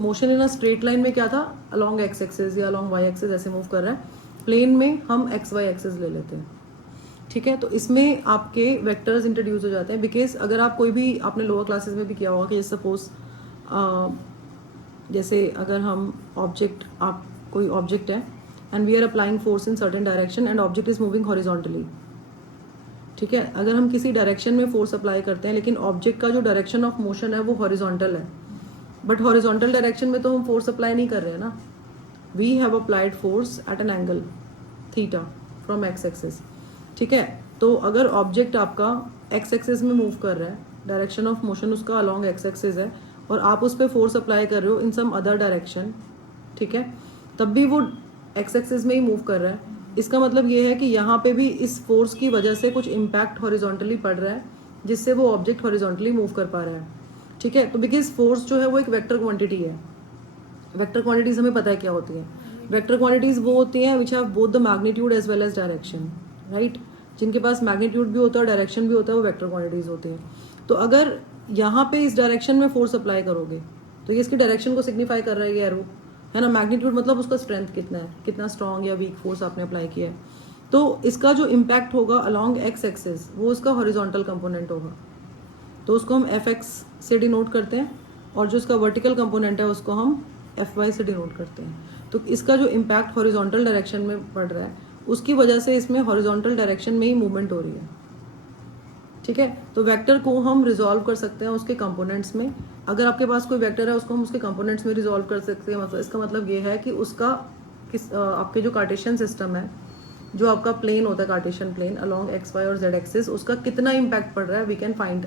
Motion in a straight line में क्या था, अलॉन्ग एक्स एक्सिस या अलॉन्ग वाई एक्सिस ऐसे मूव कर रहा है। प्लेन में हम एक्स वाई एक्सिस ले लेते हैं, ठीक है। तो इसमें आपके वेक्टर्स इंट्रोड्यूस हो जाते हैं, बिकॉज अगर आप कोई भी, आपने लोअर क्लासेस में भी किया होगा कि सपोज जैसे अगर हम ऑब्जेक्ट, आप कोई ऑब्जेक्ट है and we are applying force in certain direction and object is moving horizontally, ठीक है। अगर हम किसी डायरेक्शन में फोर्स अप्लाई करते हैं लेकिन ऑब्जेक्ट का जो डायरेक्शन ऑफ मोशन है वो हॉरिजॉन्टल है, बट हॉरिजॉन्टल डायरेक्शन में तो हम फोर्स अप्लाई नहीं कर रहे हैं ना, we have applied force at an angle theta from x axis, ठीक है। तो अगर ऑब्जेक्ट आपका एक्स एक्सिस में मूव कर रहा है, डायरेक्शन ऑफ मोशन उसका अलॉन्ग एक्स एक्सिस है, और आप उस पर फोर्स अप्लाई कर रहे हो इन सम अदर डायरेक्शन, ठीक है, तब भी वो एक्स एक्सिस में ही मूव कर रहा है। इसका मतलब ये है कि यहाँ पे भी इस फोर्स की वजह से कुछ इम्पैक्ट हॉरिजॉन्टली पड़ रहा है, जिससे वो ऑब्जेक्ट हॉरिजॉन्टली मूव कर पा रहा है, ठीक है। तो बिकॉज फोर्स जो है वो एक वेक्टर क्वांटिटी है। वेक्टर क्वांटिटीज हमें पता है क्या होती है। वेक्टर क्वांटिटीज वो होती हैं which have both the magnitude as well as direction, right. जिनके पास मैग्नीट्यूड भी होता है और डायरेक्शन भी होता है वो वेक्टर क्वांटिटीज होती हैं। तो अगर यहाँ पे इस डायरेक्शन में फोर्स अप्लाई करोगे तो ये इसकी डायरेक्शन को सिग्निफाई कर रहा है ये एरो, है ना। मैग्नीट्यूड मतलब उसका स्ट्रेंथ कितना है, कितना स्ट्रॉन्ग या वीक फोर्स आपने अप्लाई किया है। तो इसका जो इम्पैक्ट होगा अलॉन्ग एक्स एक्सिस वो उसका हॉरिजॉन्टल कंपोनेंट होगा, तो उसको हम एफ एक्स से डिनोट करते हैं, और जो उसका वर्टिकल कंपोनेंट है उसको हम एफ वाई से डिनोट करते हैं। तो इसका जो इम्पैक्ट हॉरिजॉन्टल डायरेक्शन में पड़ रहा है उसकी वजह से इसमें हॉरिजॉन्टल डायरेक्शन में ही मूवमेंट हो रही है, ठीक है। तो वेक्टर को हम रिजॉल्व कर सकते हैं उसके कंपोनेंट्स में। अगर आपके पास कोई वेक्टर है उसको हम उसके कंपोनेंट्स में रिजॉल्व कर सकते हैं। मतलब इसका मतलब ये है कि उसका आपके जो कार्टेशियन सिस्टम है, जो आपका प्लेन होता है Cartesian plane along x y और जेड एक्सिस, उसका कितना इम्पैक्ट पड़ रहा है we can find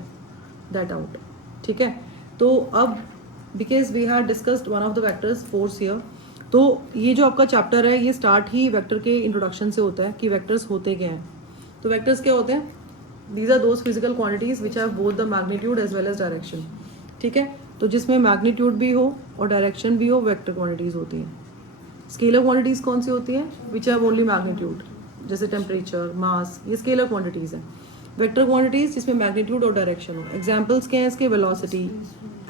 that out, ठीक है। तो अब because we have discussed one of the vectors force here, तो ये जो आपका चैप्टर है ये स्टार्ट ही वेक्टर के इंट्रोडक्शन से होता है कि वेक्टर्स होते क्या हैं। तो वेक्टर्स क्या होते हैं, these are those physical quantities which have both the magnitude as well as direction, ठीक है। तो जिसमें मैग्नीट्यूड भी हो और डायरेक्शन भी हो वेक्टर क्वांटिटीज होती हैं। स्केलर क्वांटिटीज कौन सी होती हैं, विच हैव ओनली मैग्नीट्यूड, जैसे टेम्परेचर, मास, ये स्केलर क्वांटिटीज हैं। वेक्टर क्वांटिटीज जिसमें मैग्नीट्यूड और डायरेक्शन हो, एग्जाम्पल्स क्या हैं इसके, velocity,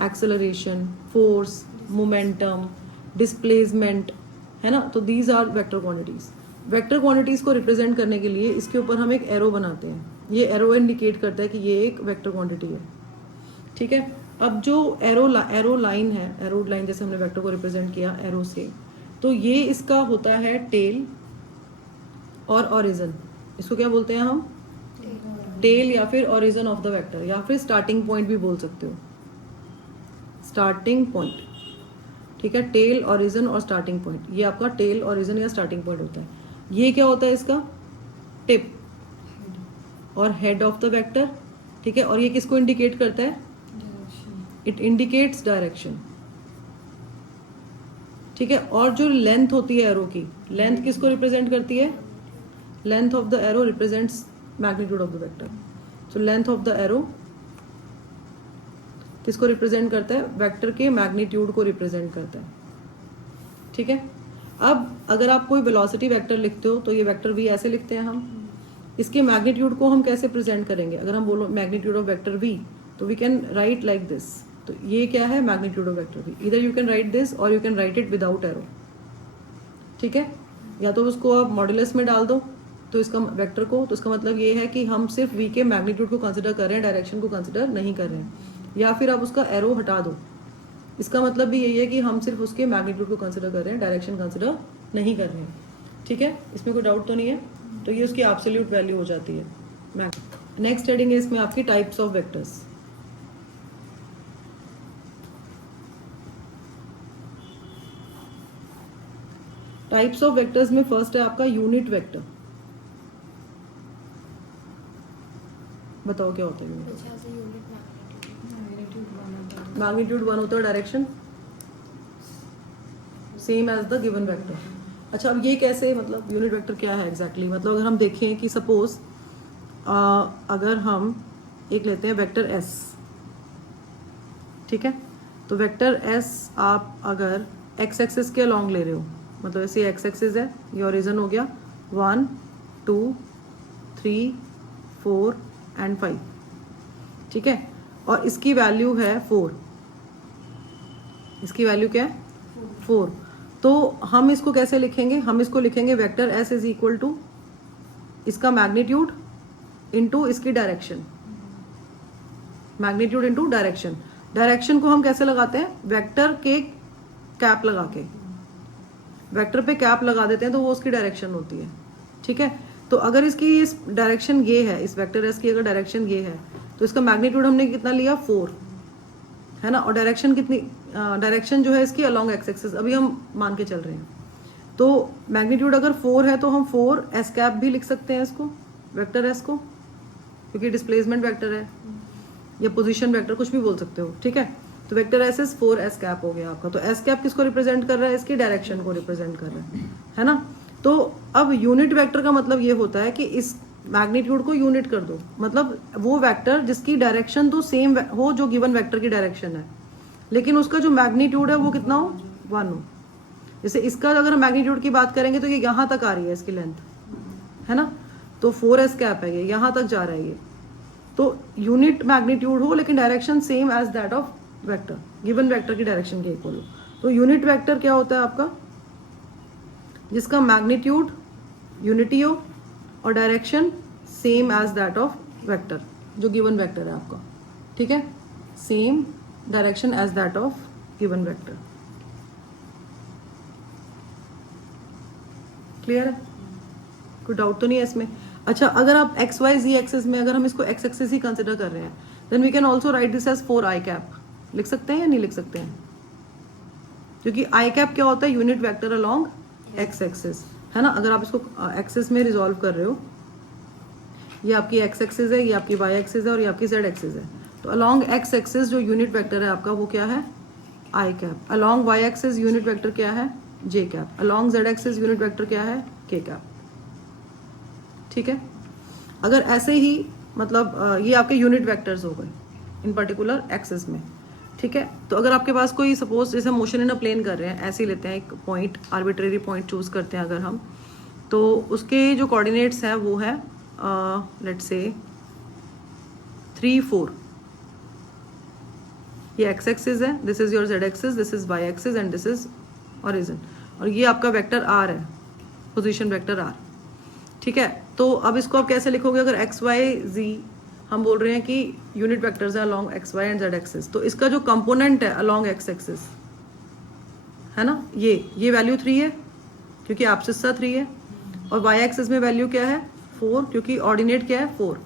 acceleration, force, momentum, displacement, है ना। तो these are vector quantities. Vector quantities को रिप्रेजेंट करने के लिए इसके ऊपर हम एक एरो बनाते हैं, ये एरो इंडिकेट करता है कि ये एक वेक्टर क्वांटिटी है, ठीक है। अब जो एरो लाइन है, एरो लाइन जैसे हमने वेक्टर को रिप्रेजेंट किया एरो से, तो ये इसका होता है टेल और ओरिजिन। इसको क्या बोलते हैं हम, टेल या फिर ओरिजिन ऑफ द वेक्टर, या फिर स्टार्टिंग पॉइंट भी बोल सकते हो, स्टार्टिंग पॉइंट, ठीक है। टेल, ओरिजिन और स्टार्टिंग पॉइंट, ये आपका टेल, ओरिजिन या स्टार्टिंग पॉइंट होता है। ये क्या होता है इसका, टिप और हेड ऑफ द वेक्टर, ठीक है। और ये किसको इंडिकेट करता है, इट इंडिकेट्स डायरेक्शन, ठीक है। और जो लेंथ होती है एरो की, लेंथ किसको रिप्रेजेंट करती है, length of the arrow represents magnitude of the vector. So length of the arrow किसको रिप्रेजेंट करता है, वेक्टर के मैग्नीट्यूड को रिप्रेजेंट करता है, ठीक है। अब अगर आप कोई वेलोसिटी वेक्टर लिखते हो तो ये वेक्टर भी ऐसे लिखते हैं हम। इसके मैग्नीट्यूड को हम कैसे प्रेजेंट करेंगे, अगर हम बोलो मैग्नीट्यूड ऑफ वेक्टर वी, तो we can write like this. तो ये क्या है, मैग्नीट्यूड ऑफ वेक्टर वी, इधर यू कैन राइट दिस और you can write it without arrow, ठीक है। या तो उसको आप मॉड्यूलस में डाल दो तो इसका वेक्टर को, तो इसका मतलब ये है कि हम सिर्फ वी के मैग्नीट्यूड को कंसिडर कर रहे हैं, डायरेक्शन को कंसिडर नहीं कर रहे हैं। या फिर आप उसका एरो हटा दो, इसका मतलब भी यही है कि हम सिर्फ उसके मैग्नीट्यूड को कंसिडर कर रहे हैं, डायरेक्शन कंसिडर नहीं कर रहे हैं, ठीक है। इसमें कोई डाउट तो नहीं है। तो ये उसकी एब्सोल्यूट वैल्यू हो जाती है। नेक्स्ट हेडिंग है इसमें आपकी types of vectors. Types of vectors में फर्स्ट है आपका यूनिट वेक्टर। बताओ क्या होता है यूनिट, मैग्नीट्यूड 1 होता है, direction same as the given vector. अच्छा, अब ये कैसे, मतलब यूनिट वेक्टर क्या है एग्जैक्टली मतलब अगर हम देखें कि सपोज अगर हम एक लेते हैं वेक्टर एस, ठीक है। तो वेक्टर एस आप अगर एक्स एक्सिस के अलॉन्ग ले रहे हो, मतलब ऐसे एक्स एक्सिस है, ये ओरिजिन हो गया 1 2 3 4 एंड 5, ठीक है। और इसकी वैल्यू है 4, इसकी वैल्यू क्या है 4। तो हम इसको कैसे लिखेंगे, हम इसको लिखेंगे vector s is equal to इसका मैग्नीट्यूड इनटू इसकी direction, magnitude into direction. Direction को हम कैसे लगाते हैं, वेक्टर के कैप लगा के, वेक्टर पे कैप लगा देते हैं तो वो उसकी डायरेक्शन होती है। ठीक है, तो अगर इसकी इस डायरेक्शन ये है, इस वेक्टर एस की अगर डायरेक्शन ये है तो इसका मैग्नीट्यूड हमने कितना लिया 4 है ना, और डायरेक्शन कितनी, डायरेक्शन जो है इसकी अलोंग एक्स एक्सिस अभी हम मान के चल रहे हैं। तो मैग्नीट्यूड अगर 4 है तो हम 4 एस कैप भी लिख सकते हैं इसको, वेक्टर एस को, क्योंकि डिस्प्लेसमेंट वेक्टर है या पोजीशन वेक्टर कुछ भी बोल सकते हो। ठीक है, तो vector s is 4 S cap हो गया आपका। तो एस कैप किसको रिप्रेजेंट कर रहा है, इसकी डायरेक्शन को रिप्रेजेंट कर रहा है ना। तो अब यूनिट वेक्टर का मतलब ये होता है कि इस मैग्नीट्यूड को यूनिट कर दो, मतलब वो वेक्टर जिसकी डायरेक्शन तो सेम हो जो गिवन वेक्टर की डायरेक्शन है, लेकिन उसका जो मैग्नीट्यूड है वो कितना हो 1 हो। जैसे इसका अगर हम मैग्नीट्यूड की बात करेंगे तो ये यहाँ तक आ रही है इसकी लेंथ है ना, तो 4 एस कैप है, ये यहाँ तक जा रहा है ये। तो यूनिट मैग्नीट्यूड हो लेकिन direction same as that of vector, given vector की डायरेक्शन के इक्वल हो। तो यूनिट वेक्टर क्या होता है आपका, जिसका मैग्नीट्यूड यूनिटी हो और direction same as that of vector, जो गिवन वेक्टर है आपका। ठीक है, same direction as that of given vector. Clear है, कोई डाउट तो नहीं है इसमें। अच्छा, अगर आप एक्स वाई जी एक्सिस में, अगर हम इसको एक्स एक्सिस ही कंसिडर कर रहे हैं, then we can also write this as 4 i cap. लिख सकते हैं या नहीं लिख सकते हैं, क्योंकि आई कैप क्या होता है, unit vector along X axis है ना। अगर आप इसको एक्सिस में रिजॉल्व कर रहे हो, ये आपकी एक्स एक्सिस है, ये आपकी वाई एक्सिस है और ये आपकी जेड एक्सिस है। तो अलोंग एक्स एक्सिस जो यूनिट वेक्टर है आपका वो क्या है, I cap. Along Y axis unit vector क्या है, J cap. Along Z axis unit vector क्या है, के कैप। ठीक है, अगर ऐसे ही मतलब ये आपके यूनिट वेक्टर्स हो गए इन पर्टिकुलर एक्सिस में। ठीक है, तो अगर आपके पास कोई सपोज जैसे मोशन इन अ प्लेन कर रहे हैं, ऐसे ही लेते हैं एक पॉइंट, आर्बिट्रेरी पॉइंट चूज करते हैं अगर हम, तो उसके जो कोऑर्डिनेट्स हैं वो है लेट्स से 3 4। ये एक्स एक्सिस है, this is your z axis, this is y axis and this is origin, और ये आपका वेक्टर आर है, पोजीशन वेक्टर आर। ठीक है, तो अब इसको आप कैसे लिखोगे, अगर एक्स वाई जी हम बोल रहे हैं कि यूनिट वेक्टर्स है along x y and z axis, तो इसका जो कंपोनेंट है अलोंग एक्स एक्सिस है ना, ये वैल्यू 3 है क्योंकि एब्सिस 3 है, और वाई एक्सिस में वैल्यू क्या है 4 क्योंकि ऑर्डिनेट क्या है 4।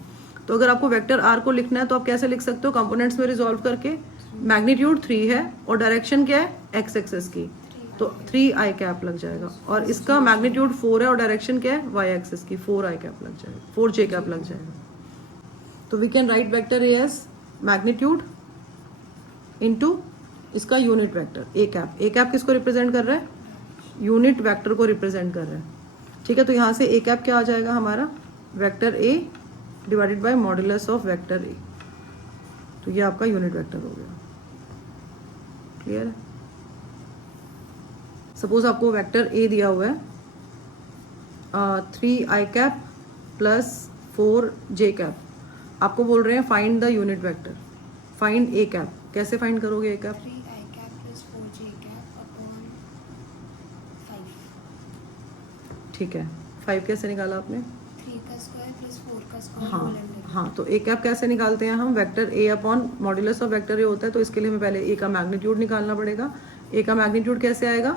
तो अगर आपको वेक्टर आर को लिखना है तो आप कैसे लिख सकते हो, कंपोनेंट्स में रिजॉल्व करके, मैग्नीट्यूड 3 है और डायरेक्शन क्या है एक्स एक्सिस की, तो 3 आई कैप लग जाएगा, और इसका मैग्नीट्यूड 4 है और डायरेक्शन क्या है वाई एक्सिस की, 4 आई कैप लग जाएगा, 4 जे कैप लग जाएगा। तो we can write vector A as magnitude into इसका unit vector A cap. A cap किसको रिप्रेजेंट कर रहा है, यूनिट वेक्टर को रिप्रेजेंट कर रहा है। ठीक है, तो यहाँ से ए कैप क्या आ जाएगा हमारा, vector A divided by modulus of vector A, तो ये आपका यूनिट वेक्टर हो गया। क्लियर है, सपोज आपको वेक्टर ए दिया हुआ है 3 आई कैप प्लस 4 जे कैप, आपको बोल रहे हैं find the unit vector, find A cap. कैसे फाइंड करोगे A cap, 3 I cap plus 4 J cap upon 5। ठीक है, 5 कैसे निकाला आपने, 3 का स्क्वायर प्लस 4 का स्क्वायर हाँ होल अंडर। हाँ, तो ए कैप कैसे निकालते हैं हम, vector A upon modulus of vector A होता है, तो इसके लिए हमें पहले ए का मैग्नीट्यूड निकालना पड़ेगा। ए का मैग्नीट्यूड कैसे आएगा,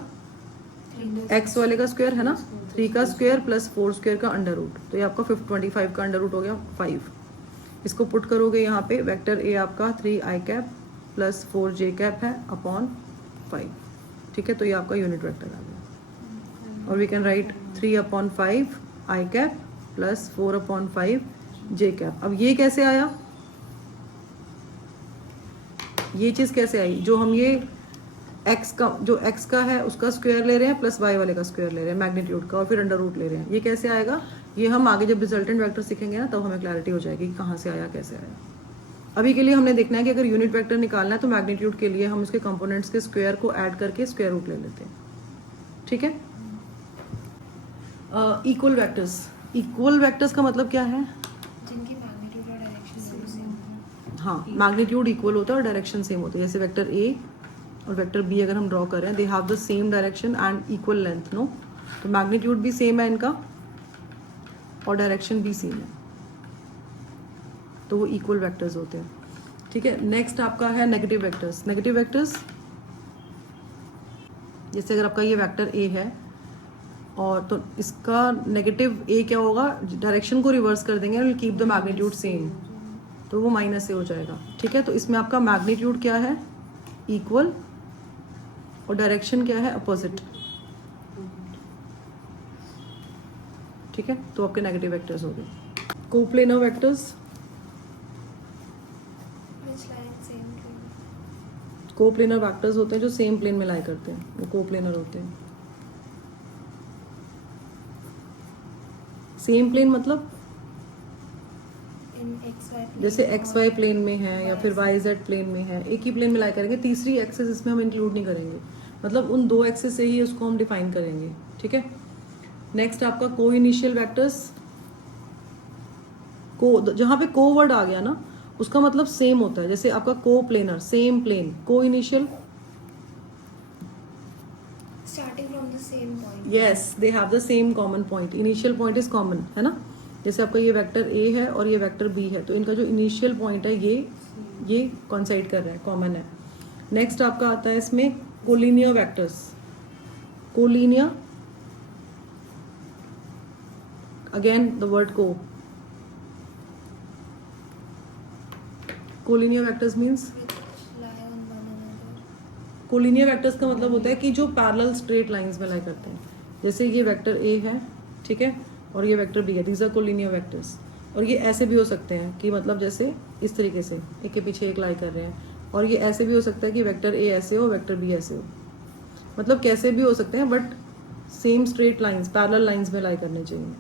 एक्स वाले का स्क्वायर है ना, 3 का स्क्वायर प्लस 4 स्क्वायर का अंडर रूट, तो ये आपका 25 का अंडर रूट हो गया 5। इसको पुट करोगे यहाँ पे, वेक्टर ए आपका 3 आई कैप प्लस 4 जे कैप है अपॉन 5। ठीक है, तो ये आपका यूनिट वेक्टर आ गया, और we can write 3 upon 5 i cap plus 4 upon 5 j cap. अब ये कैसे आया, ये चीज़ कैसे आई, जो हम ये एक्स का, जो एक्स का है उसका स्क्वायर ले रहे हैं प्लस वाई वाले का स्क्वायर ले रहे हैं मैग्नीट्यूड का, और फिर अंडर रूट ले रहे हैं, ये कैसे आएगा, ये हम आगे जब रिजल्टेंट वेक्टर सीखेंगे ना तब हमें क्लैरिटी हो जाएगी कि कहाँ से आया कैसे आया। अभी के लिए हमने देखना है कि अगर यूनिट वेक्टर निकालना है तो मैग्नीट्यूड के लिए हम उसके कंपोनेंट्स के स्क्वायर को ऐड करके स्क्वायर रूट ले लेते हैं। ठीक है, इक्वल वेक्टर्स, इक्वल वेक्टर्स का मतलब क्या है, जिनकी मैग्नीट्यूड और डायरेक्शन सेम हो। हाँ, मैग्नीट्यूड इक्वल होता है और डायरेक्शन सेम होती है। जैसे वेक्टर ए और वेक्टर बी अगर हम ड्रॉ कर रहे हैं, they have the same direction and equal length, no? तो मैग्नीट्यूड भी सेम है इनका और डायरेक्शन भी सेम है, तो वो इक्वल वेक्टर्स होते हैं। ठीक है, नेक्स्ट आपका है नेगेटिव वेक्टर्स। नेगेटिव वेक्टर्स जैसे अगर आपका ये वेक्टर ए है और तो इसका नेगेटिव ए क्या होगा, डायरेक्शन को रिवर्स कर देंगे, will keep the magnitude same, तो वो माइनस ए हो जाएगा। ठीक है, तो इसमें आपका मैग्नीट्यूड क्या है, इक्वल, और डायरेक्शन क्या है, अपोजिट। ठीक है, तो आपके नेगेटिव वेक्टर्स हो गए। Coplanar vectors, which lie in same plane. Coplanar vectors होते हैं जो सेम प्लेन में लाई करते हैं, वो कोप्लेनर होते हैं। सेम प्लेन मतलब In XY plane जैसे और एक्स वाई प्लेन में है या फिर वाई जेड प्लेन में है, एक ही प्लेन में लाई करेंगे, तीसरी एक्सेस इसमें हम इंक्लूड नहीं करेंगे, मतलब उन दो एक्सेस से ही उसको हम डिफाइन करेंगे। ठीक है, नेक्स्ट आपका को इनिशियल वेक्टर्स। को जहाँ पे को वर्ड आ गया ना, उसका मतलब सेम होता है। जैसे आपका को प्लेनर, सेम प्लेन, को initial, starting from the same point. Yes they have the same common point, initial point is common, है ना? जैसे आपका ये वेक्टर ए है और ये वेक्टर बी है, तो इनका जो इनिशियल पॉइंट है ये कॉन्साइड कर रहा है, कॉमन है। नेक्स्ट आपका आता है इसमें collinear vectors. Collinear, again the word को, collinear vectors means, Which lie on one another. Collinear vectors का मतलब होता है कि जो पैरेलल स्ट्रेट लाइंस में लाई करते हैं। जैसे ये वेक्टर ए है, ठीक है, और ये वेक्टर बी है, दीज आर कोलिनियर वेक्टर्स। और ये ऐसे भी हो सकते हैं कि मतलब जैसे इस तरीके से एक के पीछे एक लाई कर रहे हैं, और ये ऐसे भी हो सकता है कि वेक्टर ए ऐसे हो, वेक्टर बी ऐसे हो, मतलब कैसे भी हो सकते हैं, but same straight lines, parallel lines में लाई करने चाहिए।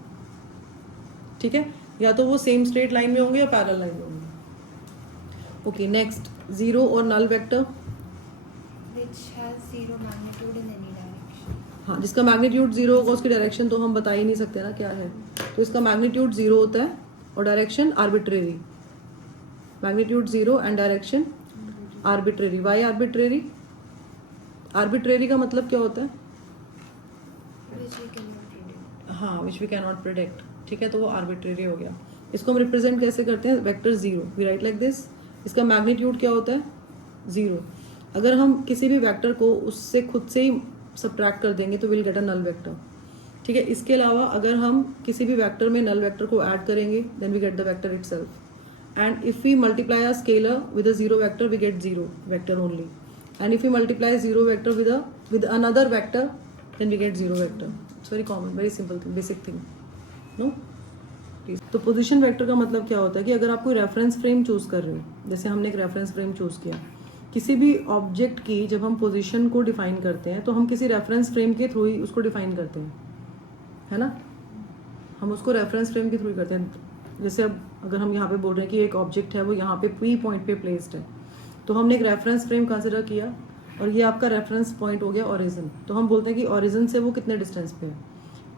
ठीक है, या तो वो सेम स्ट्रेट लाइन में होंगे या पैरेलल लाइन में होंगे। ओके, नेक्स्ट जीरो और null vector. Which has zero magnitude in any direction. हाँ, जिसका मैग्नीट्यूड जीरो होगा उसकी डायरेक्शन तो हम बता ही नहीं सकते ना क्या है, तो इसका मैग्नीट्यूड जीरो होता है और direction arbitrary. Magnitude zero and direction arbitrary. Why arbitrary? Arbitrary का मतलब क्या होता है? Which we cannot predict. हाँ, which we can not predict. ठीक है, तो वो आर्बिट्रेरी हो गया। इसको हम रिप्रेजेंट कैसे करते हैं? Vector zero, we write like this. इसका मैग्नीट्यूड क्या होता है? जीरो। अगर हम किसी भी वेक्टर को उससे खुद से ही सब्ट्रैक्ट कर देंगे तो will get a null vector. ठीक है, इसके अलावा अगर हम किसी भी वेक्टर में नल वेक्टर को ऐड करेंगे then we get the vector itself. And if we multiply a scalar with a zero vector we get zero vector only. And if we multiply zero vector with another vector then we get zero vector. It's very common, very simple thing, basic thing, no? तो position vector का मतलब क्या होता है कि अगर आप कोई रेफरेंस फ्रेम चूज कर रहे हो, जैसे हमने एक रेफरेंस फ्रेम चूज किया, किसी भी ऑब्जेक्ट की जब हम पोजीशन को डिफाइन करते हैं तो हम किसी रेफरेंस फ्रेम के थ्रू ही उसको डिफाइन करते हैं, है ना? हम उसको रेफरेंस फ्रेम के थ्रू ही करते हैं। जैसे अब अगर हम यहाँ पे बोल रहे हैं कि एक ऑब्जेक्ट है वो यहाँ पे पी पॉइंट पे प्लेस्ड है, तो हमने एक रेफरेंस फ्रेम कंसिडर किया और ये आपका रेफरेंस पॉइंट हो गया ओरिजिन, तो हम बोलते हैं कि ओरिजिन से वो कितने डिस्टेंस पे है।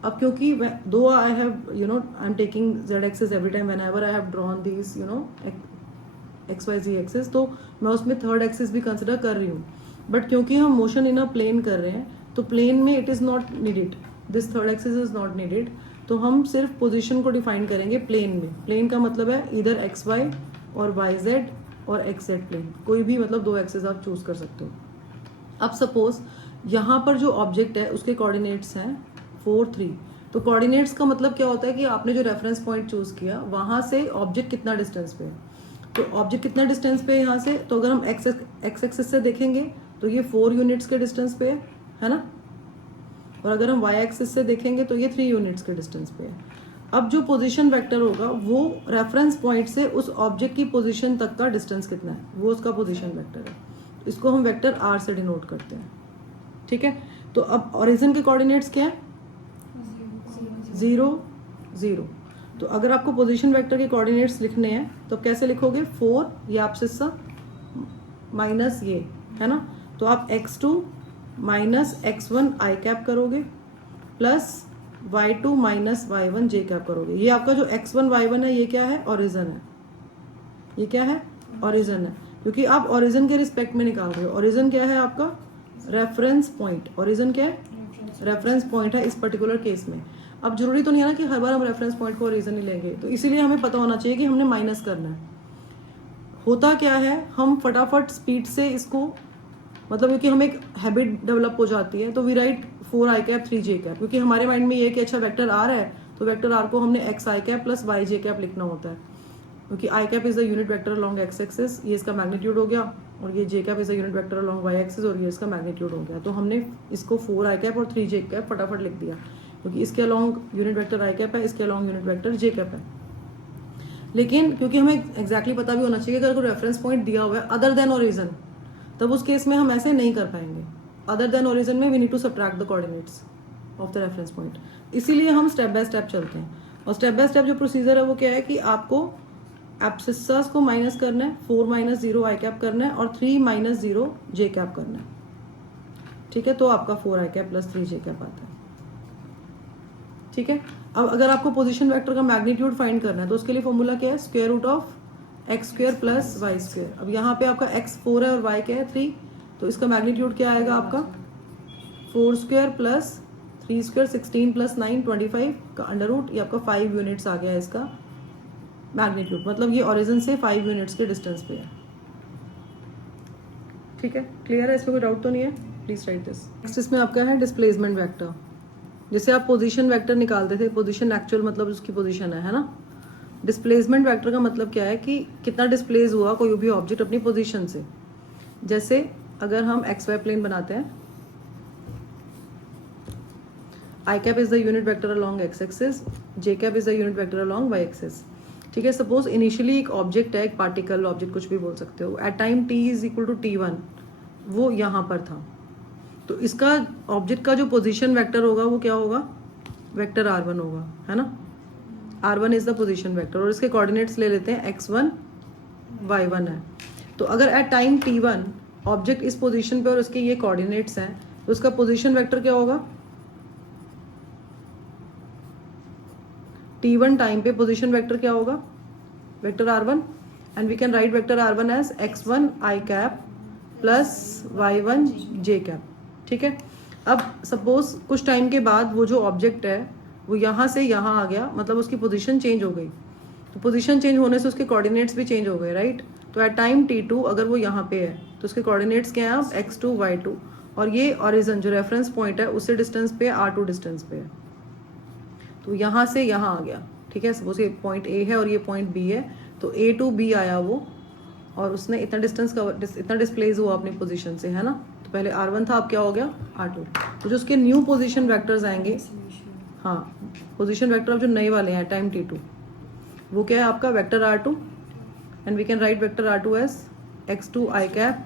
अब क्योंकि though I have I am taking z axes every time whenever I have drawn these x y z axes, तो मैं उसमें थर्ड एक्सेस भी कंसिडर कर रही हूँ, बट क्योंकि हम मोशन इन अ प्लेन कर रहे हैं तो प्लेन में it is not needed, this third axis is not needed, तो हम सिर्फ पोजीशन को डिफाइन करेंगे प्लेन में। प्लेन का मतलब है इधर एक्स वाई और वाई जेड और एक्स जेड प्लेन, कोई भी मतलब दो एक्सेस आप चूज कर सकते हो। अब सपोज यहाँ पर जो ऑब्जेक्ट है उसके कोऑर्डिनेट्स हैं 4 3, तो कोऑर्डिनेट्स का मतलब क्या होता है कि आपने जो रेफरेंस पॉइंट चूज किया वहां से ऑब्जेक्ट कितना डिस्टेंस पे है, तो ऑब्जेक्ट कितना डिस्टेंस पे है यहाँ से, तो अगर हम एक्स एक्सेस से देखेंगे तो ये 4 यूनिट्स के डिस्टेंस पे है ना, और अगर हम वाई एक्सिस से देखेंगे तो ये 3 यूनिट्स के डिस्टेंस पे है। अब जो पोजीशन वेक्टर होगा वो रेफरेंस पॉइंट से उस ऑब्जेक्ट की पोजीशन तक का डिस्टेंस कितना है वो उसका पोजीशन वेक्टर है, इसको हम वेक्टर आर से डिनोट करते हैं। ठीक है, तो अब ओरिजिन के कोऑर्डिनेट्स क्या है? 0 0। तो अगर आपको पोजीशन वेक्टर के कोऑर्डिनेट्स लिखने हैं तो कैसे लिखोगे? 4 ये आपसे सा माइनस ये है ना, तो आप x2 माइनस x1 आई कैप करोगे प्लस y2 माइनस y1 जे कैप करोगे। ये आपका जो x1 y1 है ये क्या है? ओरिजिन है। ये क्या है? ओरिजिन है। क्योंकि आप ओरिजिन के रिस्पेक्ट में निकाल रहे हो। ओरिजिन क्या है आपका? Reference point. ओरिजिन क्या है? रेफरेंस पॉइंट है इस पर्टिकुलर केस में। अब जरूरी तो नहीं है ना कि हर बार हम रेफरेंस पॉइंट को ओरिजिन ही लेंगे, तो इसीलिए हमें पता होना चाहिए कि हमने माइनस करना है। होता क्या है, हम फटाफट स्पीड से इसको, मतलब क्योंकि हमें एक हैबिट डेवलप हो जाती है, तो we write 4 i cap 3 j cap, क्योंकि हमारे माइंड में ये कि अच्छा वेक्टर आर है तो वेक्टर आर को हमने X I cap plus Y J cap लिखना होता है, क्योंकि I cap is the unit vector along X axis, ये इसका मैग्नीट्यूड हो गया, और ये J cap is the unit vector along Y axis, और ये इसका मैग्नीट्यूड हो गया। तो हमने इसको 4 आई कैप और 3 जे कैप फटाफट लिख दिया, क्योंकि इसके अलोंग यूनिट वेक्टर आई कैप है, इसके अलोंग यूनिट वेक्टर जे कैप है। लेकिन क्योंकि हमें एग्जैक्टली पता भी होना चाहिए कि अगर कोई रेफरेंस पॉइंट दिया हुआ है अदर देन ओरिजिन, तब उस केस में हम ऐसे नहीं कर पाएंगे। अदर देन ओरिजिन में we need to subtract the coordinates of the reference point. इसीलिए हम स्टेप बाय स्टेप चलते हैं, और स्टेप बाय स्टेप जो प्रोसीजर है वो क्या है कि आपको एब्सिस्सास को माइनस करना है, 4 माइनस 0 आई कैप करना है, और 3 माइनस 0 जे कैप करना है। ठीक है, तो आपका 4 i cap plus 3 j cap आता है। ठीक है, अब अगर आपको पोजीशन वेक्टर का मैग्नीट्यूड फाइंड करना है तो उसके लिए फॉर्मूला क्या है? Square root of x square plus y square. अब यहाँ पे आपका एक्स 4 है और वाई क्या है? 3, तो इसका मैग्नीट्यूड क्या आएगा आपका? 4 स्क्वायर प्लस 3 स्क्वायर 16 प्लस 9 25 का अंडर रूट, ये आपका 5 यूनिट्स आ गया है इसका मैग्नीट्यूड, मतलब ये ओरिजिन से 5 यूनिट्स के डिस्टेंस पे है। ठीक है, क्लियर है? इसमें कोई डाउट तो नहीं है? Please right this. नेक्स्ट इसमें आपका है डिस्प्लेसमेंट वेक्टर। जैसे आप पोजीशन वेक्टर निकालते थे, पोजीशन एक्चुअल मतलब उसकी पोजीशन है ना। डिस्प्लेसमेंट वेक्टर का मतलब क्या है कि कितना डिस्प्लेस हुआ कोई भी ऑब्जेक्ट अपनी पोजीशन से। जैसे अगर हम एक्स वाई प्लेन बनाते हैं, I cap is the unit vector along X axis, J cap is the unit vector along Y axis. ठीक है, सपोज इनिशियली एक ऑब्जेक्ट है, एक पार्टिकल ऑब्जेक्ट कुछ भी बोल सकते हो, at time t is equal to t1, वो यहाँ पर था, तो इसका ऑब्जेक्ट का जो पोजीशन वेक्टर होगा वो क्या होगा? वेक्टर r1 होगा, है ना। r1 is the position vector, और इसके कोऑर्डिनेट्स ले लेते हैं x1 y1 है। तो अगर एट टाइम t1 ऑब्जेक्ट इस पोजीशन पे और उसके ये कोऑर्डिनेट्स हैं, तो उसका पोजीशन वेक्टर क्या होगा? t1 टाइम पे पोजीशन वेक्टर क्या होगा? Vector r1, and we can write vector r1 as x1 i cap plus y1 j cap. ठीक है, अब सपोज कुछ टाइम के बाद वो जो ऑब्जेक्ट है वो यहाँ से यहाँ आ गया, मतलब उसकी पोजीशन चेंज हो गई, तो पोजीशन चेंज होने से उसके कोऑर्डिनेट्स भी चेंज हो गए, राइट। तो एट टाइम t2 अगर वो यहाँ पे है तो उसके कोऑर्डिनेट्स क्या है? अब x2 y2, और ये ओरिजिन जो रेफरेंस पॉइंट है उससे डिस्टेंस पे r2 डिस्टेंस पे है, तो यहाँ से यहाँ आ गया। ठीक है, सपोज ये पॉइंट A है और ये पॉइंट B है, तो A टू B आया वो, और उसने इतना डिस्टेंस कवर, इतना डिस्प्लेस हुआ अपनी पोजीशन से, है ना। तो पहले r1 था, अब क्या हो गया? r2। तो जो उसके न्यू पोजीशन वेक्टर्स आएंगे, हाँ, पोजीशन वेक्टर अब जो नए वाले हैं टाइम t2, वो क्या है आपका? Vector r2, and we can write vector r2 as x2 i cap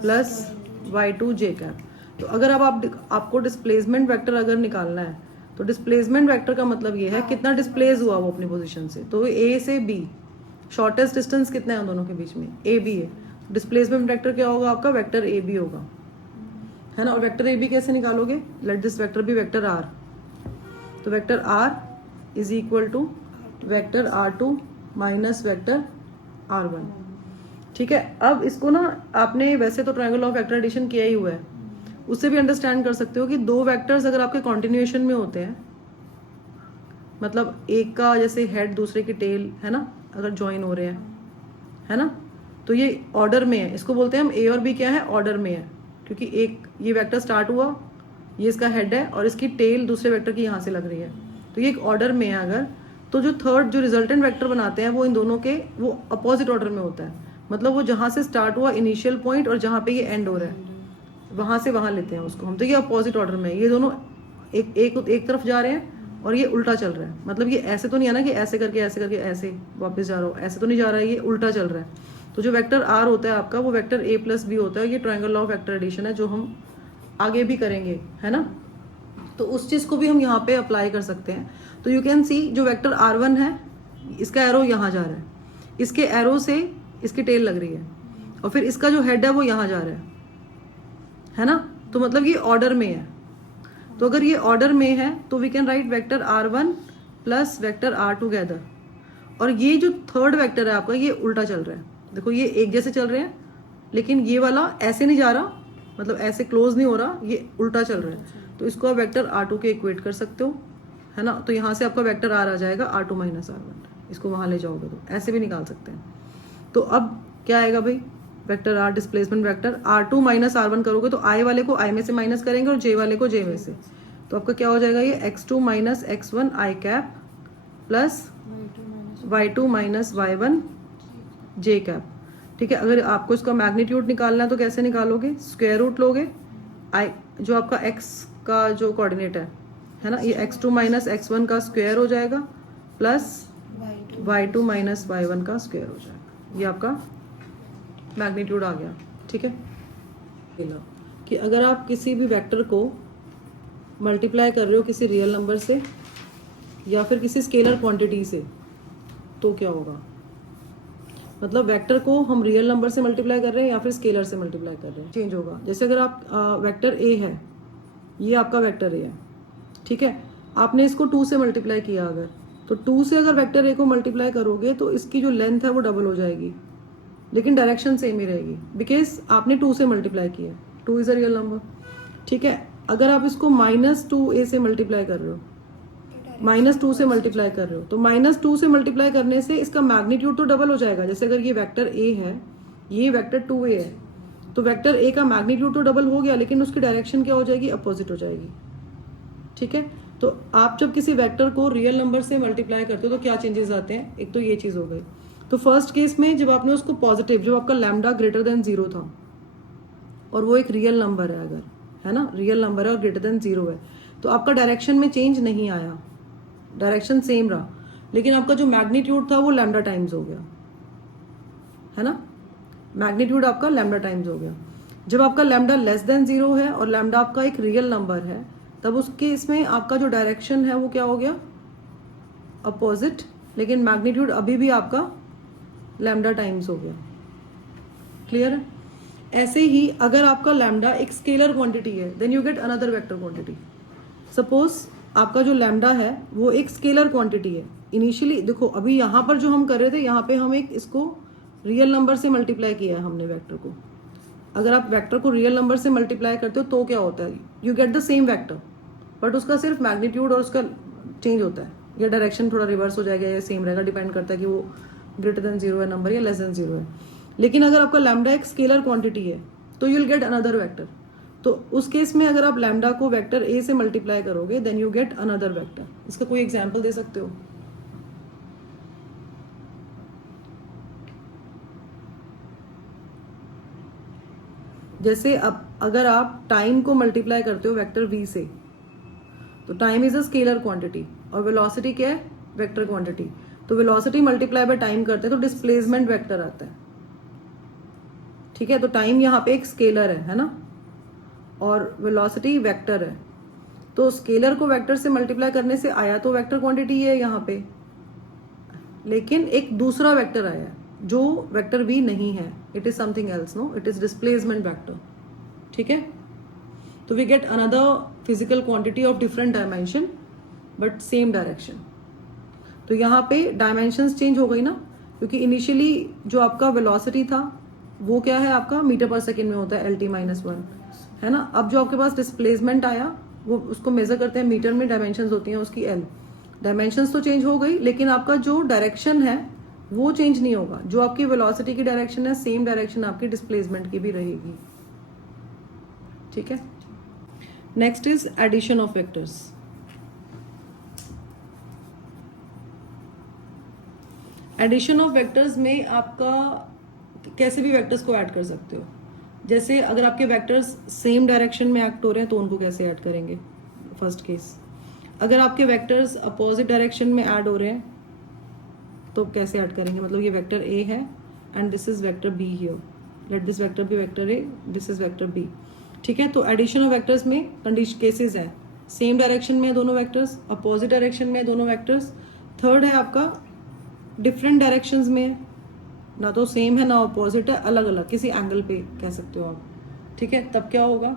plus y2 j cap. तो अगर अब आपको डिस्प्लेसमेंट वेक्टर अगर निकालना है, तो डिस्प्लेसमेंट वेक्टर का मतलब ये है कितना डिस्प्लेस हुआ वो अपनी पोजीशन से। तो A से B शॉर्टेस्ट डिस्टेंस कितना है उन दोनों के बीच में? AB है। डिस्प्लेसमेंट वेक्टर क्या होगा आपका? वेक्टर AB होगा, है ना। और वेक्टर AB कैसे निकालोगे? Let this vector B vector R, तो vector R is equal to vector R2 minus vector R1। ठीक है, अब इसको ना आपने वैसे तो ट्रायंगल ऑफ वेक्टर एडिशन किया ही हुआ है, उससे भी अंडरस्टैंड कर सकते हो कि दो वेक्टर्स अगर आपके कॉन्टिन्यूएशन में होते हैं, मतलब एक का जैसे हेड दूसरे की टेल, है ना, अगर ज्वाइन हो रहे हैं, है ना, तो ये ऑर्डर में है। इसको बोलते हैं हम A और B क्या है? ऑर्डर में है, क्योंकि एक ये वेक्टर स्टार्ट हुआ, ये इसका हेड है, और इसकी टेल दूसरे वेक्टर की यहाँ से लग रही है, तो ये एक ऑर्डर में है। अगर तो जो थर्ड जो रिजल्टेंट वेक्टर बनाते हैं वो इन दोनों के वो अपोजिट ऑर्डर में होता है, मतलब वो जहाँ से स्टार्ट हुआ इनिशियल पॉइंट और जहाँ पे ये एंड हो रहा है वहाँ से वहाँ लेते हैं उसको हम, तो ये अपोजिट ऑर्डर में है। ये दोनों एक तरफ जा रहे हैं और ये उल्टा चल रहा है, मतलब ये ऐसे तो नहीं है ना कि ऐसे करके ऐसे वापस जा रहा हो, ऐसे तो नहीं जा रहा है, ये उल्टा चल रहा है। तो जो वेक्टर R होता है आपका, वो वेक्टर A प्लस B होता है। ये triangle law of vector addition है जो हम आगे भी करेंगे, है ना। तो उस चीज़ को भी हम यहाँ पे अप्लाई कर सकते हैं। तो यू कैन सी जो वेक्टर R1 है, इसका एरो यहाँ जा रहा है, इसके एरो से इसकी टेल लग रही है, और फिर इसका जो हेड है वो यहाँ जा रहा है ना। तो मतलब ये ऑर्डर में है। तो अगर ये ऑर्डर में है तो we can write vector R1 plus vector R together. और ये जो थर्ड वेक्टर है आपका, ये उल्टा चल रहा है। देखो ये एक जैसे चल रहे हैं, लेकिन ये वाला ऐसे नहीं जा रहा, मतलब ऐसे क्लोज नहीं हो रहा, ये उल्टा चल रहा है, तो इसको आप वेक्टर R2 के इक्वेट कर सकते हो, है ना। तो यहाँ से आपका वेक्टर R आ जाएगा R2 माइनस R1, इसको वहाँ ले जाओगे तो ऐसे भी निकाल सकते हैं। तो अब क्या आएगा भाई, vector R displacement vector R2 minus R1 करोगे तो I वाले को I में से माइनस करेंगे और J वाले को J में से, तो आपका क्या हो जाएगा, ये x2 minus x1 I cap plus y2 minus y1 j cap. ठीक है, अगर आपको इसका मैग्नीट्यूड निकालना है तो कैसे निकालोगे, स्क्वायर रूट लोगे, I जो आपका x का जो कोऑर्डिनेट है ना, ये x2 माइनस x1 का स्क्वायर हो जाएगा प्लस y2 माइनस y1 का स्क्वायर हो जाएगा, ये आपका मैग्नीट्यूड आ गया। ठीक है, कि अगर आप किसी भी वेक्टर को मल्टीप्लाई कर रहे हो किसी रियल नंबर से या फिर किसी स्केलर क्वांटिटी से, तो क्या होगा, मतलब वेक्टर को हम रियल नंबर से मल्टीप्लाई कर रहे हैं या फिर स्केलर से मल्टीप्लाई कर रहे हैं, चेंज होगा। जैसे अगर आप वेक्टर ए है, ये आपका वेक्टर ए है, ठीक है, आपने इसको 2 से मल्टीप्लाई किया, अगर तो 2 से अगर वेक्टर ए को मल्टीप्लाई करोगे तो इसकी जो लेंथ है वो डबल हो जाएगी, लेकिन डायरेक्शन सेम ही रहेगी, बिकॉज आपने 2 से मल्टीप्लाई किया, 2 इज अ रियल नंबर। ठीक है, अगर आप इसको -2a से मल्टीप्लाई कर रहे हो, -2 से मल्टीप्लाई कर रहे हो, तो -2 से मल्टीप्लाई करने से इसका मैग्नीट्यूड तो डबल हो जाएगा। जैसे अगर ये वेक्टर ए है, ये वेक्टर 2a है, तो वेक्टर ए का मैग्नीट्यूड तो डबल हो गया, लेकिन उसकी डायरेक्शन क्या हो जाएगी, अपोजिट हो जाएगी। ठीक है, तो आप जब किसी वेक्टर को रियल नंबर से मल्टीप्लाई करते हो तो क्या चेंजेस आते हैं, एक तो ये चीज़ हो गई। तो फर्स्ट केस में जब आपने उसको पॉजिटिव, जब आपका लैम्डा ग्रेटर देन 0 था और वो एक रियल नंबर है, अगर है ना, रियल नंबर है और ग्रेटर देन 0 है, तो आपका डायरेक्शन में चेंज नहीं आया, डायरेक्शन सेम रहा, लेकिन आपका जो मैग्नीट्यूड था वो लैम्डा टाइम्स हो गया, है ना, मैग्नीट्यूड आपका लैम्डा टाइम्स हो गया। जब आपका लैम्डा लेस देन 0 है और लैम्डा आपका एक रियल नंबर है, तब उसके इसमें आपका जो डायरेक्शन है वो क्या हो गया, अपोजिट, लेकिन मैग्नीट्यूड अभी भी आपका लैम्डा टाइम्स हो गया। क्लियर है। ऐसे ही अगर आपका लैम्डा एक स्केलर क्वांटिटी है, then you get another vector quantity. Suppose आपका जो लैम्डा है वो एक स्केलर क्वांटिटी है। इनिशियली देखो, अभी यहाँ पर जो हम कर रहे थे, यहाँ पे हम एक इसको रियल नंबर से मल्टीप्लाई किया है हमने वेक्टर को। अगर आप वेक्टर को रियल नंबर से मल्टीप्लाई करते हो तो क्या होता है, you get the same vector, but उसका सिर्फ मैग्नीट्यूड और उसका चेंज होता है, या डायरेक्शन थोड़ा रिवर्स हो जाएगा या सेम रहेगा, डिपेंड करता है कि वो ग्रेटर देन 0 है नंबर या लेस देन 0 है। लेकिन अगर आपका लैम्डा एक स्केलर क्वांटिटी है तो you will gate another vector. तो उस केस में अगर आप लैम्डा को वेक्टर ए से मल्टीप्लाई करोगे, then you get another vector. इसका कोई एग्जांपल दे सकते हो? जैसे अब अगर आप टाइम को मल्टीप्लाई करते हो वेक्टर v से, तो time is a scalar quantity और वेलोसिटी क्या है, वेक्टर क्वांटिटी। तो वेलोसिटी मल्टीप्लाई बाय टाइम करते हैं तो डिस्प्लेसमेंट वेक्टर आता है। ठीक है, तो टाइम यहाँ पे एक स्केलर है ना, और वेलोसिटी वेक्टर है। तो स्केलर को वेक्टर से मल्टीप्लाई करने से आया तो वेक्टर क्वांटिटी है यहाँ पे, लेकिन एक दूसरा वेक्टर आया है जो वेक्टर v नहीं है, it is something else, no, it is displacement vector. ठीक है, तो we get another physical quantity of different dimension but same direction. तो यहाँ पे डायमेंशंस चेंज हो गई ना, क्योंकि इनिशियली जो आपका वेलोसिटी था वो क्या है, आपका मीटर पर सेकेंड में होता है, LT-1, है ना। अब जो आपके पास डिस्प्लेसमेंट आया वो उसको मेजर करते हैं मीटर में, डायमेंशंस होती हैं उसकी L। डायमेंशंस तो चेंज हो गई, लेकिन आपका जो डायरेक्शन है वो चेंज नहीं होगा। जो आपकी वेलोसिटी की डायरेक्शन है, सेम डायरेक्शन आपकी डिस्प्लेसमेंट की भी रहेगी। ठीक है, next is addition of vectors. Addition of vectors में आपका कैसे भी वेक्टर्स को ऐड कर सकते हो। जैसे अगर आपके वेक्टर्स सेम डायरेक्शन में एक्ट हो रहे हैं तो उनको कैसे ऐड करेंगे, फर्स्ट केस। अगर आपके वेक्टर्स अपोजिट डायरेक्शन में ऐड हो रहे हैं तो कैसे ऐड करेंगे, मतलब ये वेक्टर ए है and this is vector b here, let this vector B vector a, this is vector b. ठीक है, तो एडिशन ऑफ वेक्टर्स में कंडीशन केसेस हैं, सेम डायरेक्शन में दोनों वेक्टर्स, अपोजिट डायरेक्शन में दोनों वेक्टर्स, थर्ड है आपका डिफरेंट डायरेक्शंस में, ना तो सेम है ना अपोजिट है, अलग अलग किसी एंगल पे कह सकते हो आप। ठीक है, तब क्या होगा,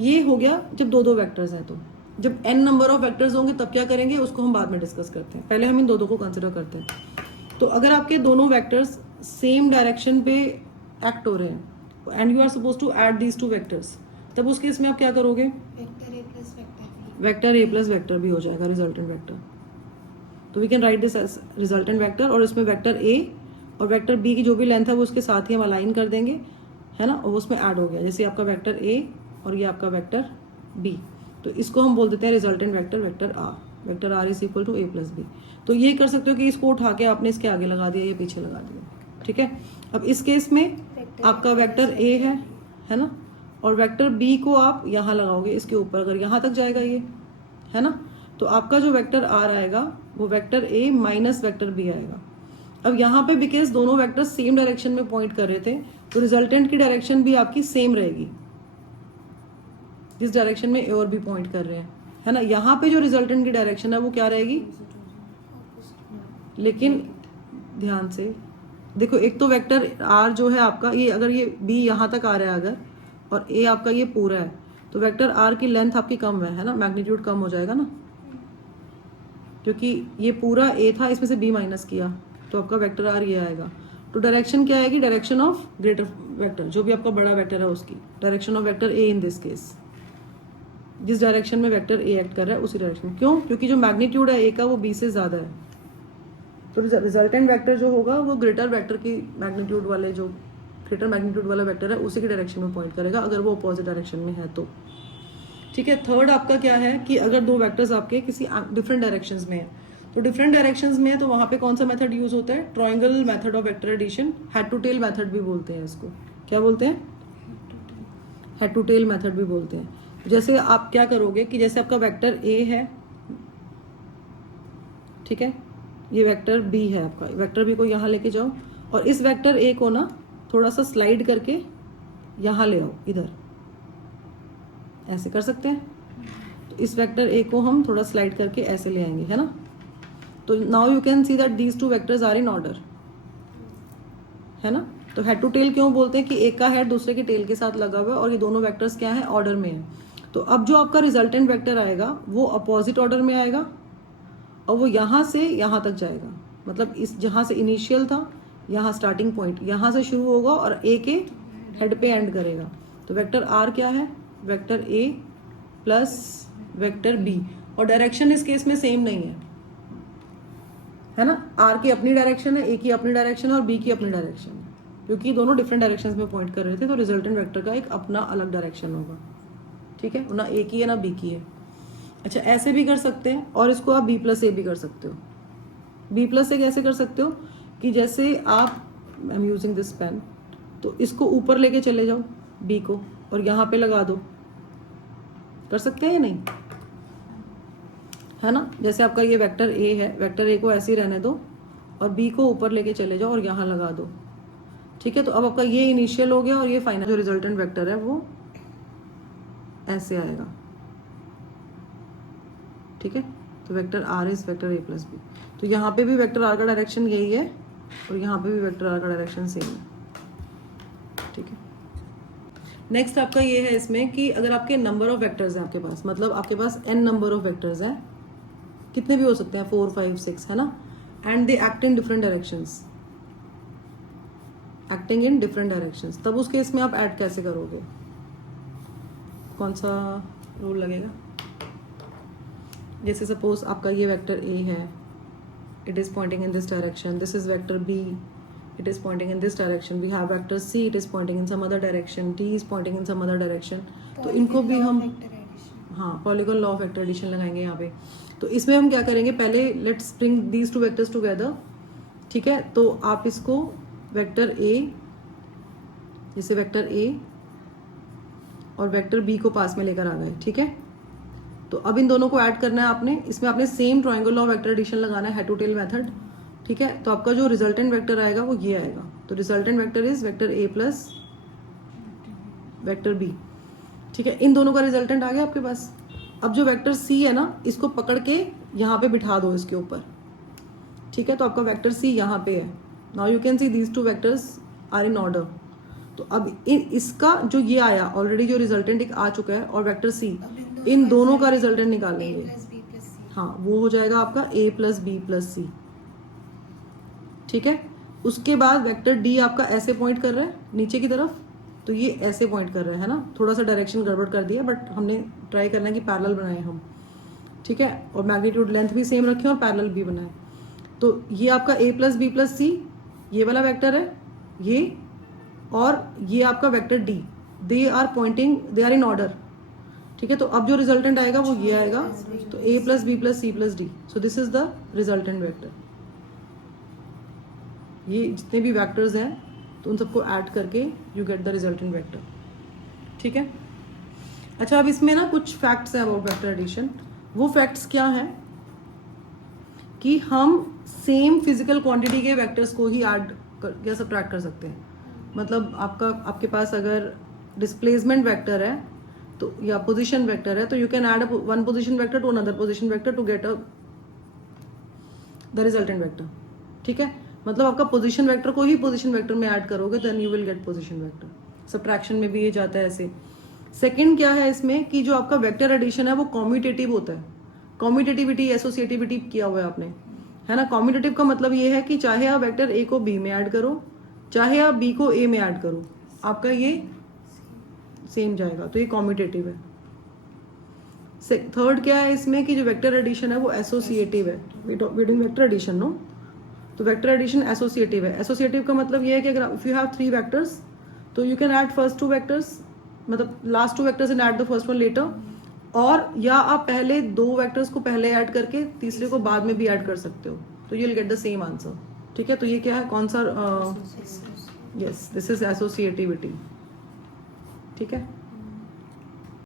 ये हो गया जब दो वेक्टर्स हैं। तो जब n नंबर ऑफ वेक्टर्स होंगे तब क्या करेंगे, उसको हम बाद में डिस्कस करते हैं, पहले हम इन दो को कंसिडर करते हैं। तो अगर आपके दोनों वेक्टर्स सेम डायरेक्शन पे एक्ट हो रहे हैं and you are suppose to add these two vectors, तब उस केस में आप क्या करोगे? Vector a plus vector B. Vector a plus vector b हो जाएगा रिजल्टेंट वेक्टर। तो we can write this as resultant vector, और इसमें वेक्टर ए और वेक्टर बी की जो भी लेंथ है वो उसके साथ ही हम अलाइन कर देंगे, है ना, और वो उसमें ऐड हो गया। जैसे आपका वेक्टर ए और ये आपका वेक्टर बी, तो इसको हम बोल देते हैं resultant vector vector r. Vector r is equal to a plus b. तो ये कर सकते हो कि इसको उठा के आपने इसके आगे लगा दिया, ये पीछे लगा दिया, ठीक है। अब इस केस में आपका वेक्टर ए है ना, और वेक्टर बी को आप यहाँ लगाओगे इसके ऊपर, अगर यहाँ तक जाएगा ये, है ना, तो आपका जो वेक्टर आर आएगा वो vector a minus vector b आएगा। अब यहाँ पे बिकॉज दोनों वेक्टर सेम डायरेक्शन में पॉइंट कर रहे थे, तो रिजल्टेंट की डायरेक्शन भी आपकी सेम रहेगी, जिस डायरेक्शन में ए और बी पॉइंट कर रहे हैं, है ना। यहाँ पे जो रिजल्टेंट की डायरेक्शन है वो क्या रहेगी, लेकिन ध्यान से देखो, एक तो वेक्टर आर जो है आपका, ये अगर ये बी यहाँ तक आ रहा है अगर, और ए आपका ये पूरा है, तो वेक्टर आर की लेंथ आपकी कम है ना, मैग्नीट्यूड कम हो जाएगा ना, क्योंकि ये पूरा ए था, इसमें से बी माइनस किया, तो आपका वेक्टर आर ये आएगा। तो डायरेक्शन क्या आएगी, डायरेक्शन ऑफ ग्रेटर वेक्टर, जो भी आपका बड़ा वेक्टर है उसकी direction of vector A in this case, जिस डायरेक्शन में वेक्टर ए एक्ट कर रहा है उसी डायरेक्शन। क्यों? क्योंकि जो मैग्नीट्यूड है ए का वो बी से ज़्यादा है, तो रिजल्टेंट वेक्टर जो होगा वो ग्रेटर वेक्टर की मैग्नीट्यूड वाले, जो ग्रेटर मैग्नीट्यूड वाला वेक्टर है उसी की डायरेक्शन में पॉइंट करेगा, अगर वो अपोजिट डायरेक्शन में है तो, ठीक है। थर्ड आपका क्या है कि अगर दो वेक्टर्स आपके किसी डिफरेंट डायरेक्शंस में है, तो डिफरेंट डायरेक्शंस में है तो वहाँ पे कौन सा मेथड यूज होता है, triangle method of vector addition, head to tail method भी बोलते हैं इसको। क्या बोलते हैं? हेड टू टेल मेथड भी बोलते हैं। जैसे आप क्या करोगे कि जैसे आपका वेक्टर ए है, ठीक है, ये वेक्टर बी है आपका, वेक्टर बी को यहाँ लेके जाओ, और इस वेक्टर ए को ना थोड़ा सा स्लाइड करके यहाँ ले आओ, इधर ऐसे कर सकते हैं। तो इस वेक्टर ए को हम थोड़ा स्लाइड करके ऐसे ले आएंगे, है ना। तो now you can see that these two vectors are in order, है ना। तो हेड टू टेल क्यों बोलते हैं कि एक का हेड दूसरे के टेल के साथ लगा हुआ है, और ये दोनों वेक्टर्स क्या है, ऑर्डर में है। तो अब जो आपका रिजल्टेंट वेक्टर आएगा वो अपोजिट ऑर्डर में आएगा, और वो यहाँ से यहाँ तक जाएगा, मतलब इस जहाँ से इनिशियल था, यहाँ स्टार्टिंग पॉइंट यहाँ से शुरू होगा और ए के हेड पे एंड करेगा। तो वेक्टर आर क्या है, vector a plus vector b, और डायरेक्शन इस केस में सेम नहीं है ना। आर की अपनी डायरेक्शन है, ए की अपनी डायरेक्शन है, और बी की अपनी डायरेक्शन है, क्योंकि दोनों डिफरेंट डायरेक्शंस में पॉइंट कर रहे थे, तो रिजल्टेंट वेक्टर का एक अपना अलग डायरेक्शन होगा, ठीक है, ना ए की है ना बी की है। अच्छा, ऐसे भी कर सकते हैं, और इसको आप बी प्लस ए भी कर सकते हो। बी प्लस ए कैसे कर सकते हो कि जैसे आप, I am using this pen, तो इसको ऊपर लेके चले जाओ बी को, और यहाँ पे लगा दो, कर सकते हैं या नहीं, है ना। जैसे आपका ये वेक्टर ए है, वेक्टर ए को ऐसे ही रहने दो, और बी को ऊपर लेके चले जाओ और यहाँ लगा दो, ठीक है। तो अब आपका ये इनिशियल हो गया, और ये फाइनल जो रिजल्टेंट वेक्टर है वो ऐसे आएगा, ठीक है। तो vector r is vector a plus b. तो यहाँ पे भी वेक्टर आर का डायरेक्शन यही है, और यहाँ पे भी वेक्टर आर का डायरेक्शन सेम है, ठीक है। नेक्स्ट आपका ये है इसमें कि अगर आपके नंबर ऑफ वेक्टर्स हैं आपके पास, मतलब आपके पास n नंबर ऑफ वेक्टर्स हैं, कितने भी हो सकते हैं, 4 5 6, है ना, and they act in different directions, acting in different directions, तब उस केस में आप ऐड कैसे करोगे, कौन सा रूल लगेगा। जैसे सपोज आपका ये वेक्टर ए है, it is pointing in this direction, this is vector b, it is pointing in this direction, we have vector c, it is pointing in some other direction, d is pointing in some other direction, तो इनको भी हम, हाँ, polygon law of vector addition लगाएंगे यहाँ पे। तो इसमें हम क्या करेंगे, पहले let's bring these two vectors together, ठीक है। तो आप इसको वेक्टर ए, जैसे वेक्टर ए और वेक्टर बी को पास में लेकर आ गए, ठीक है। तो अब इन दोनों को ऐड करना है आपने, इसमें आपने same triangle law of vector addition लगाना है, हेड टू टेल मेथड, ठीक है। तो आपका जो रिजल्टेंट वेक्टर आएगा वो ये आएगा। तो resultant vector is vector a plus vector b, ठीक है। इन दोनों का रिजल्टेंट आ गया आपके पास। अब जो वेक्टर सी है ना, इसको पकड़ के यहाँ पे बिठा दो इसके ऊपर, ठीक है। तो आपका वेक्टर सी यहाँ पे है। Now you can see these two vectors are in order. तो अब इसका जो ये आया ऑलरेडी, जो रिजल्टेंट एक आ चुका है, और वेक्टर सी, इन दोनों का रिजल्टेंट निकाल लेंगे, हाँ, वो हो जाएगा आपका ए प्लस बी प्लस सी, ठीक है। उसके बाद वेक्टर डी आपका ऐसे पॉइंट कर रहा है नीचे की तरफ, तो ये ऐसे पॉइंट कर रहा है ना, थोड़ा सा डायरेक्शन गड़बड़ कर दिया, बट हमने ट्राई करना है कि पैरेलल बनाए हम, ठीक है, और मैग्नीट्यूड लेंथ भी सेम रखें और पैरेलल भी बनाए। तो ये आपका a plus B plus C, ये वाला वेक्टर है ये, और ये आपका vector d, they are pointing, they are in order, ठीक है। तो अब जो रिजल्टेंट आएगा वो ये आएगा, तो a plus B plus C plus D, so this is the resultant vector. ये जितने भी वेक्टर्स हैं तो उन सबको ऐड करके you get the resultant vector, ठीक है। अच्छा, अब इसमें ना कुछ फैक्ट्स हैं अबाउट वेक्टर एडिशन। वो फैक्ट्स क्या हैं कि हम सेम फिजिकल क्वांटिटी के वेक्टर्स को ही ऐड या सब्ट्रैक्ट कर सकते हैं। मतलब आपके पास अगर डिस्प्लेसमेंट वेक्टर है तो या पोजीशन वेक्टर है, तो you can add one position vector to another position vector to get the resultant vector, ठीक है। मतलब आपका पोजीशन वेक्टर को ही पोजीशन वेक्टर में ऐड करोगे, then you will get position vector. Subtraction में भी ये जाता है ऐसे। सेकंड क्या है इसमें कि जो आपका वेक्टर एडिशन है वो कॉम्यूटेटिव होता है। कॉम्यूटेटिविटी, एसोसिएटिविटी किया हुआ है आपने, है ना। कॉम्यूटेटिव का मतलब ये है कि चाहे आप वेक्टर ए को बी में ऐड करो, चाहे आप बी को ए में ऐड करो, आपका ये सेम जाएगा, तो ये कॉम्यूटेटिव है। थर्ड क्या है इसमें कि जो वेक्टर एडिशन है वो एसोसिएटिव है। We doing vector addition, no, तो वेक्टर एडिशन एसोसिएटिव है। एसोसिएटिव का मतलब ये है कि अगर इफ यू हैव 3 वेक्टर्स तो you can add first 2 vectors, मतलब last 2 vectors and add the first one later, और या आप पहले 2 वेक्टर्स को पहले ऐड करके तीसरे को बाद में भी ऐड कर सकते हो, तो you will get the same answer, ठीक है। तो ये क्या है, कौन सा, यस, दिस इज एसोसिएटिविटी, ठीक है।